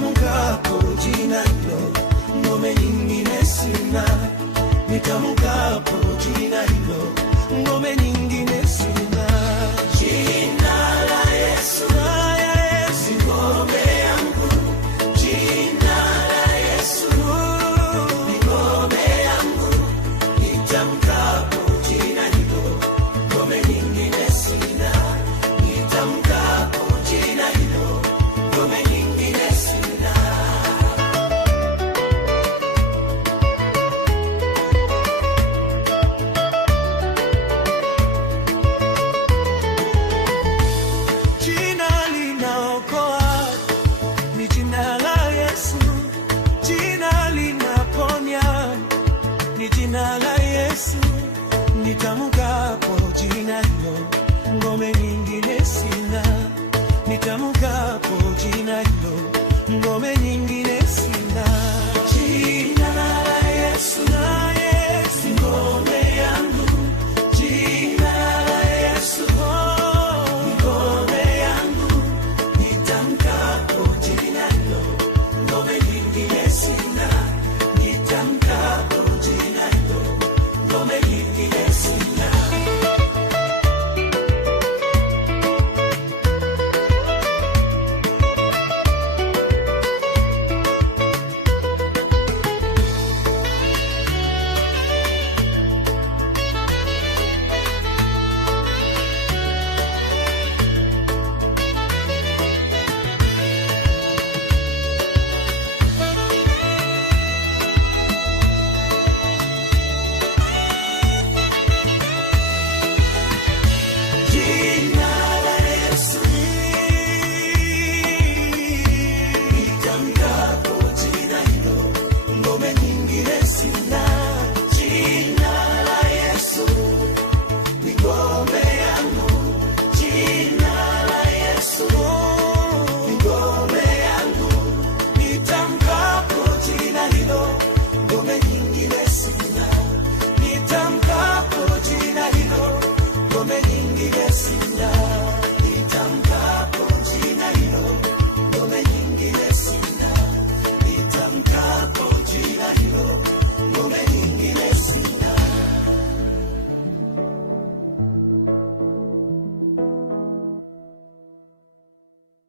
nitamkapo jina hilo, ngome nyingine sina. Nitamkapo jina hilo, ngome nyingine sina. Jina la Yesu, ngome yangu. Jina la Yesu ni ngome yangu. Nitamkapo jina hilo, ngome nyingine sina. Nitamkapo jina hilo, ngome nyingine sina. Jina linaokoa ni jina la Yesu. Jina linaponya ni jina la Yesu. Nitamkapo jina hilo, ngome nyingine sina. Nitamkapo